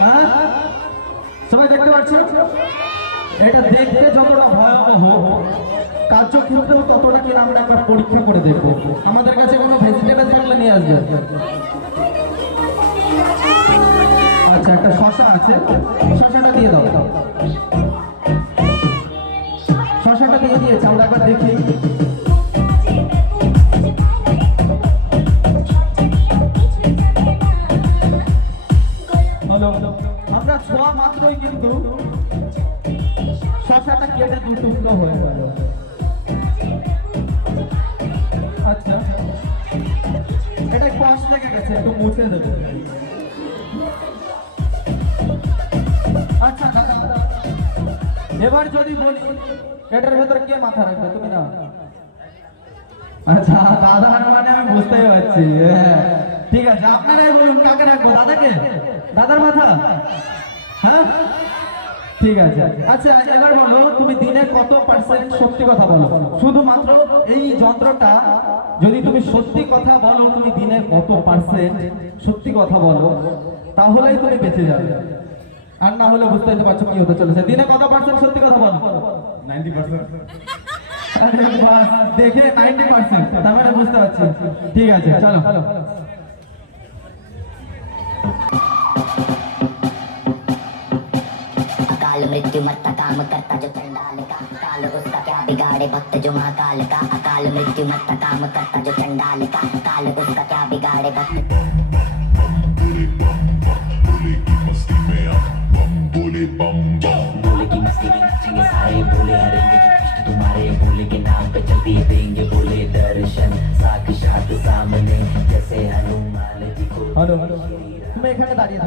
হ্যাঁ? সবাই দেখতে পাচ্ছ? এটা দেখতে যতটা ভয়াবহ কার্যক্ষেত্রেও ততটা কিনা আমরা একবার পরীক্ষা করে দেখব। আমাদের কাছে কোনো ভেজিটেবল থাকলে নিয়ে আসবে। আচ্ছা একটা শশা আছে। শশাটা দিয়ে দাও। শশাটা দিয়ে দিয়েছে, আমরা একবার দেখি। আচ্ছা এবার যদি বলি এটার ভেতরে কে মাথা রাখবে, তুমি না আচ্ছা দাদা মানে আমি বুঝতেই পারছি হ্যাঁ। ঠিক আছে, আপনারাই বলুন, কাকে রাখব, দাদাকে? দাদার মাথা? হ্যাঁ? ঠিক আছে। আচ্ছা এবার বলো তুমি দিনে কত পার্সেন্ট সত্যি কথা বলো? শুধুমাত্র এই যন্ত্রটা যদি তুমি সত্যি কথা বলো তুমি দিনে কত পার্সেন্ট সত্যি কথা বলো তাহলেই তুমি বেঁচে যাবে। আর না হলে বুঝতে পারছ কি হতে চলেছে। দিনে কত পার্সেন্ট সত্যি কথা বলো? Ninety percent. দেখে নাইনটি পার্সেন্ট তার মানে বুঝতে পারছি। ঠিক আছে চলো। काल मृत्यु मत काम करता जो चंडाल का काल उसका क्या बिगाड़े भक्त जो महाकाल का? अकाल मृत्यु मत काम करता जो चंडाल का काल उसका क्या बिगाड़े भक्त? बोले की मस्ती में नचेंगे सारे बोले हरेंगे तुम्हारे बोले के नाम पे चलती देंगे बोले दर्शन। साक्षात सामने जैसे हनुमान जी को हेलो मैं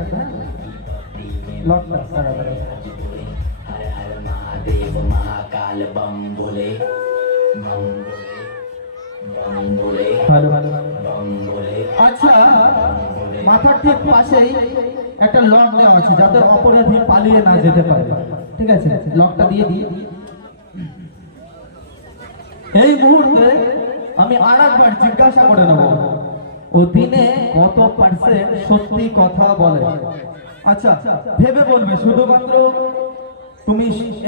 था लॉक মহাকাল বম বলে বম বলে বম বলে বম বলে আচ্ছা মাথার ঠিক পাশেই একটা লক দেওয়া আছে যাতে অপরাধী পালিয়ে না যেতে পারে। ঠিক আছে লকটা দিয়ে এই মুহূর্তে আমি আর একবার জিজ্ঞাসা করে নেব ও দিনে কত পার্সেন্ট সত্যি কথা বলে? আচ্ছা ভেবে বলবে শুধুমাত্র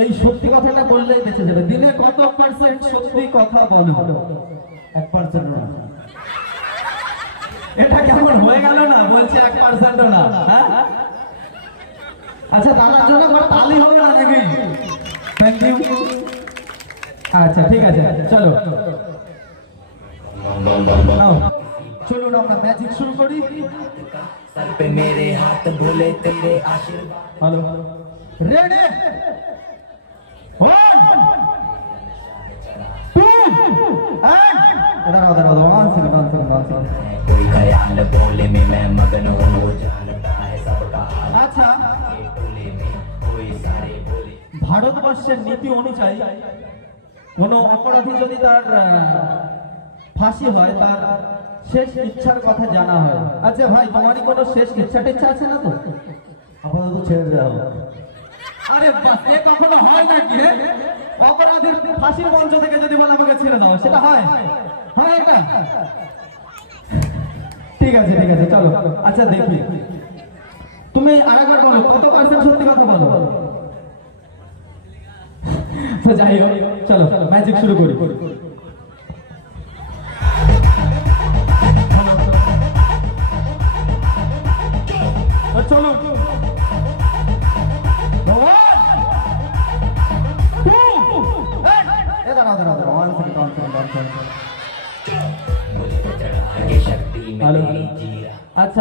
এই সত্যি কথাটা বললেই বেঁচে যাবে দিনে কত পার্সেন্ট সত্যি কথা বলো এক পার্সেন্ট না এটা কেমন হয়ে গেল না বলছে এক পার্সেন্টও না হ্যাঁ? আচ্ছা দাদার জন্য কোনো তালি হবে না নাকি থ্যাংক ইউ আচ্ছা ঠিক আছে চলো নাও, চলুন আমরা ম্যাজিক শুরু করি सर पे मेरे हाथ बोले तेरे आशीर्वाद হ্যালো রেডি দাঁড়াও দাঁড়াও দাঁড়াও one second one second one second कोई ख्याल बोले में मैं मगन हूँ वो जानता है सबका हाल আচ্ছা ये टोले में कोई सारे बोले ভারতবর্ষের নীতি অনুযায়ী কোন অপরাধী যদি তার আহ, ফাঁসি হয় তার শেষ ইচ্ছার কথা জানা হয় আচ্ছা ভাই তোমারই কোনো শেষ ইচ্ছা টিচ্ছা আছে না তো আপাতত ছেড়ে দেওয়া হোক। আরে বাস, এ কখনো হয় নাকি? অপরাধীর ফাঁসির মঞ্চ থেকে যদি বলে আমাকে ছেড়ে দাও, সেটা হয়? হয় এটা? ঠিক আছে ঠিক আছে, চলো। আচ্ছা দেখি। তুমি আরেকবার বলো, কত পার্সেন্ট সত্যি কথা বলো? তো যাই হোক, চলো ম্যাজিক শুরু করি। চলো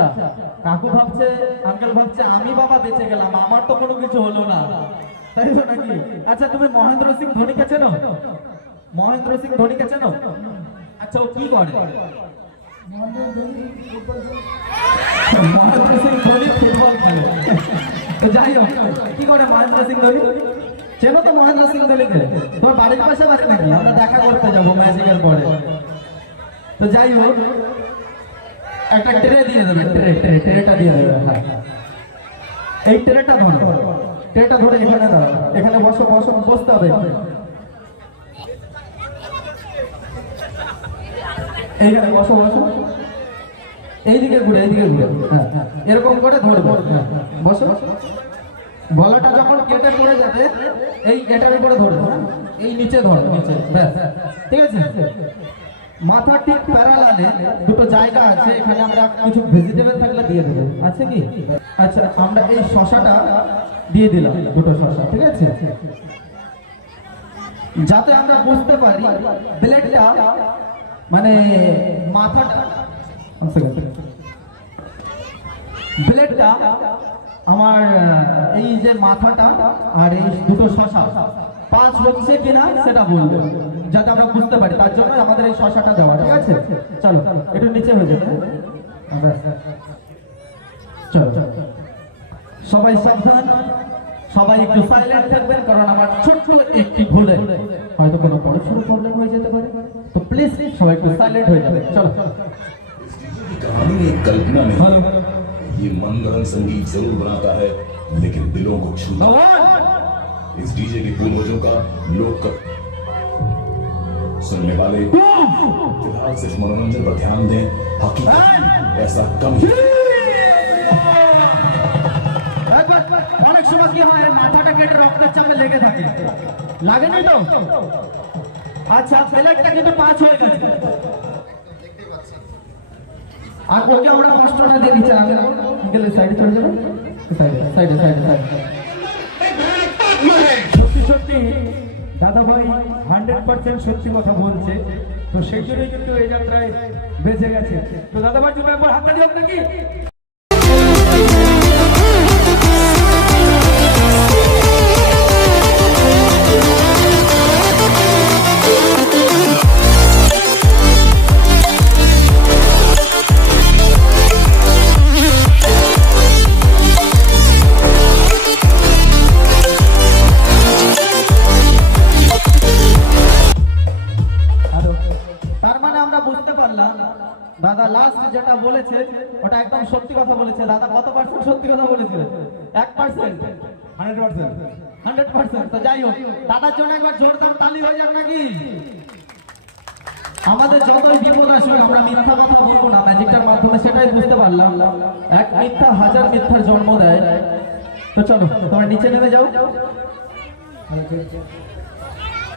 আচ্ছা কাকু ভাবছে আঙ্কেল ভাবছে, আমি বাবা বেঁচে গেলাম, আমার তো কোনো কিছু হলো না। তাই তো নাকি? আচ্ছা তুমি মহেন্দ্র সিং ধোনিকে চেনো? মহেন্দ্র সিং ধোনিকে চেনো? আচ্ছা ও কি করে? মহেন্দ্র সিং ধোনি ফুটবল খেলে। তো যাই হোক, কি করে মহেন্দ্র সিং ধোনি? চেনো তো মহেন্দ্র সিং ধোনিকে? তোমার বাড়ির পাশে বাড়ি নাকি? আমরা দেখা করতে যাব ম্যাজিকের পরে। তো যাই হোক একটা ট্রে দিয়ে দেবে ট্রে ট্রে ট্রেটা দিয়ে দেবে হ্যাঁ। এই ট্রেটা ধরো ট্রেটা ধরে এখানে দাও এখানে বসো বসো বসতে হবে। এইখানে বসো বসো। এইদিকে ঘুরে এইদিকে ঘুরে হ্যাঁ। এরকম করে ধরবো হ্যাঁ, বসো। গলাটা যখন কেটে পড়ে যাবে এই এটার উপরে ধরবো হ্যাঁ? এই নিচে ধরো নিচে ব্যাস। ঠিক আছে? মাথা ঠিক প্যারালালে দুটো জায়গা আছে, এখানে আমরা কিছু ভেজিটেবল থাকলে দিয়ে দেবো। আছে কি? আচ্ছা আমরা এই শশাটা দিয়ে দিলাম, দুটো শশা, ঠিক আছে? যাতে আমরা বুঝতে পারি ব্লেডটা মানে মাথাটা ব্লেডটা আমার, এই যে মাথাটা আর এই দুটো শশা পাঁচ হচ্ছে কিনা সেটা বলবে যাতে আমরা বুঝতে পারি তার জন্য আমাদের এই শশাটা দেওয়া ঠিক আছে চলো একটু নিচে হয়ে যাবে ব্যাস। চলো সবাই সাবধান সবাই একটু সাইলেন্ট থাকবেন কারণ আমার ছোট্ট একটি ভুলে হয়তো কোনো বড় সড়ো প্রবলেম হয়ে যেতে পারে তো প্লিজ সবাই একটু সাইলেন্ট হয়ে যাবে চলো कहानी एक कल्पना नहीं हेलो। है ये मनगढ़ंत संगीत जरूर बनाता है लेकिन दिलों को छूता इस डीजे के पूर्वजों का लोक का सुनने वाले फिलहाल सिर्फ मनोरंजन पर ध्यान दें हकीकत ऐसा कम ही একবার অনেক সময় কি হয় মাথাটা কেটে রক্তের চাপে লেগে থাকে লাগেনি তো আচ্ছা প্লেটটা কিন্তু পাঁচ হয়ে গেছে আর ওকে আমরা কষ্টটা দিয়ে দিচ্ছি আমি গেলে সাইডে চলে যাবেন সাইডে সাইডে সাইডে সাইডে ভাই হান্ড্রেড পার্সেন্ট সত্যি কথা বলছে। তো সেই জন্যই কিন্তু এই যাত্রায় বেঁচে গেছে। তো দাদা ভাই তুমি একবার হাতটা দিও নাকি দাদা লাস্ট যেটা বলেছে ওটা একদম সত্যি কথা বলেছে। দাদা কত পার্সেন্ট সত্যি কথা বলেছে এক percent hundred percent hundred percent তো যাই হোক দাদার জন্য একবার জোরদার তালি হয়ে যাবে নাকি? আমাদের যতই বিপদ আসবে আমরা মিথ্যা কথা বলব না। ম্যাজিকটার মাধ্যমে সেটাই বুঝতে পারলাম। এক মিথ্যা হাজার মিথ্যার জন্ম দেয়। তো চলো তোমার নিচে নেমে যাও।